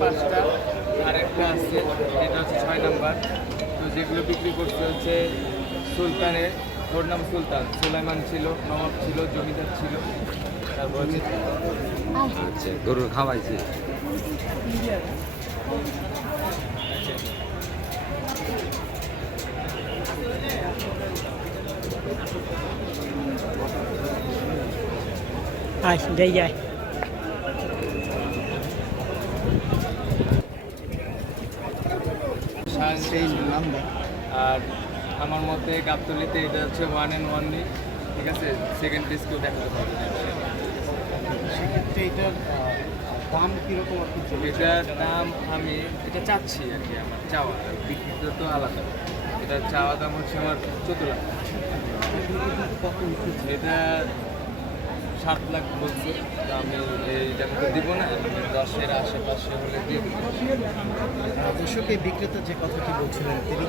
5টা, আর একটা আছে, এটা হচ্ছে 6 নাম্বার। তো যেগুলো বিক্রি করছে হচ্ছে সুলতানের, ওর নাম সুলতান, সুলাইমান ছিল, নবাব ছিল, জমিদার ছিল, তারপর হচ্ছে আচ্ছা, গরুর খাওয়াইছে। আয় যাই যায়। সেই নাম্বার। আর আমার মতে গাবতলিতে এটা হচ্ছে 1 and only, ঠিক আছে, সেকেন্ড পিস কেউ দেখাতে পারবে না। সেক্ষেত্রে এটার দাম কীরকম আপনি এটার দাম আমি এটা চাচ্ছি আর কি, আমার চাওয়া, আর বিক্রিত তো আলাদা। এটার চাওয়া দাম হচ্ছে আমার 14 লাখ। কত উঠেছে? এটা 7 লাখ বলছে, তো আমি এইটা তো দিব না, আমি 10-এর আশেপাশে হলে দিয়ে দিব। দর্শক এই বিক্রেতা যে কথাটি বলছিলেন তিনি